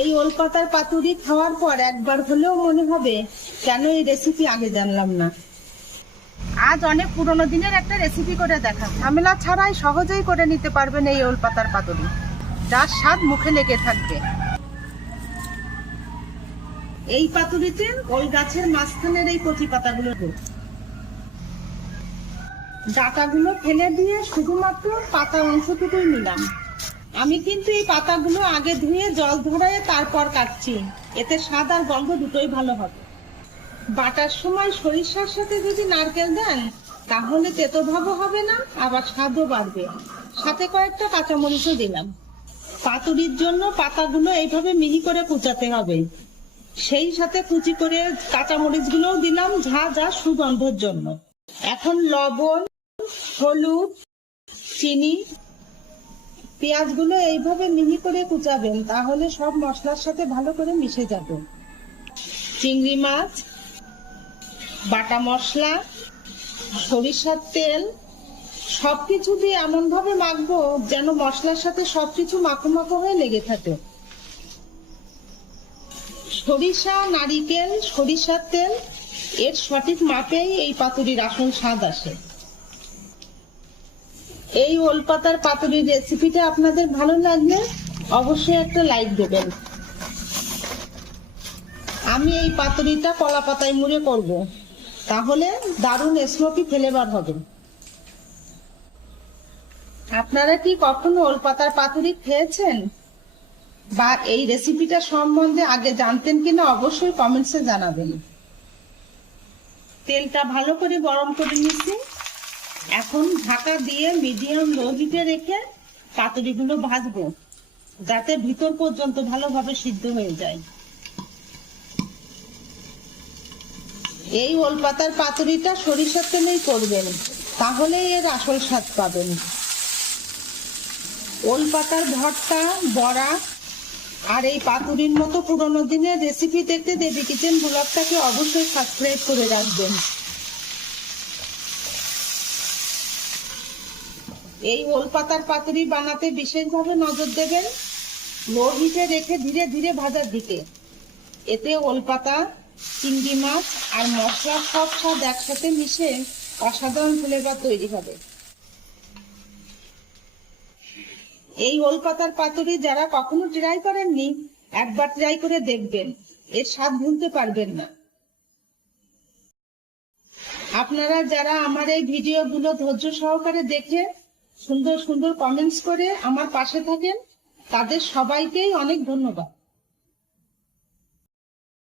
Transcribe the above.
এই ওলপাতার পাতুরি খাওয়ার পর একবার হলেও মনে হবে কেন এই রেসিপি আগে জানলাম না। আজ অনেক পুরনো দিনের একটা রেসিপি করে দেখা, ঝামেলা ছাড়াই সহজেই করে নিতে পারবেন এই ওলপাতার পাতুরি, যার স্বাদ মুখে লেগে থাকবে। এই পাতুরিতে ওই গাছের মাঝখানের এই কচি পাতাগুলো ডাঁটাগুলো ফেলে দিয়ে শুধুমাত্র পাতা অংশটুকুই নিলাম। আমি কিন্তু এই পাতাগুলো আগে ধুয়ে জল ঝরায়ে তারপর কাটছি, এতে স্বাদ আর গন্ধ দুটোই ভালো হবে। বাটার সময় সরিষার সাথে যদি নারকেল দেন তাহলে তেতো ভাবও হবে না, আবার স্বাদও বাড়বে। সাথে কয়েকটা কাঁচামরিচও দিলাম। পাতুরির জন্য পাতাগুলো এইভাবে মিহি করে কুচাতে হবে, সেই সাথে কুচি করে কাঁচামরিচ গুলোও দিলাম ঝাঁঝ আর সুগন্ধের জন্য। এখন লবণ, হলুদ, চিনি, পেঁয়াজগুলো এইভাবে মিহি করে কুচাবেন, তাহলে সব মশলার সাথে ভালো করে মিশে যাবে। চিংড়ি মাছ, বাটা মশলা, সরিষার তেল সবকিছু দিয়ে এমন ভাবে মাখবো যেন মশলার সাথে সবকিছু মাখো মাখো হয়ে লেগে থাকে। সরিষা, নারিকেল, সরিষার তেল এর সঠিক মাপেই এই পাতুরির আসল স্বাদ আসে। এই ওলপাতার পাতুরির রেসিপিটা আপনাদের ভালো লাগলে অবশ্যই একটা লাইক দেবেন। আমি এই পাতুরিটা কলা পাতায় মুড়ে করব, তাহলে দারুণ স্মোকি ফ্লেভার হবে। আপনারা কি কখনো ওলপাতার পাতুরি খেয়েছেন বা এই রেসিপিটা সম্বন্ধে আগে জানতেন কিনা অবশ্যই কমেন্টসে জানাবেন। তেলটা ভালো করে গরম করে নিচ্ছি। এখন ঢাকা দিয়ে মিডিয়াম লো হিটে রেখে পাতুরিগুলো ভাজবো, যাতে ভিতর পর্যন্ত ভালোভাবে সিদ্ধ হয়ে যায়। এই ওলপাতার পাতুরিটা সরিষার তেলেই করবেন, তাহলে এর আসল স্বাদ পাবেন। ওলপাতার ভর্তা, বড়া আর এই পাতুরির মতো পুরোনো দিনের রেসিপি দেখতে দেবী কিচেন ব্লগটাকে অবশ্যই সাবস্ক্রাইব করে রাখবেন। এই ওলপাতার পাতুরি বানাতে বিশেষভাবে নজর দেবেন লো হিটে রেখে ধীরে ধীরে ভাজার দিকে। এতে ওলপাতা, চিংড়ি মাছ আর মশলার সব স্বাদ একসাথে মিশে অসাধারণ ফ্লেভার তৈরি হবে। এই ওলপাতার পাতুরি যারা কখনো ট্রাই করেননি, একবার ট্রাই করে দেখবেন, এর স্বাদ ভুলতে পারবেন না। আপনারা যারা আমার এই ভিডিওগুলো ধৈর্য সহকারে দেখে সুন্দর সুন্দর কমেন্টস করে আমার পাশে থাকেন, তাদের সবাইকেই অনেক ধন্যবাদ।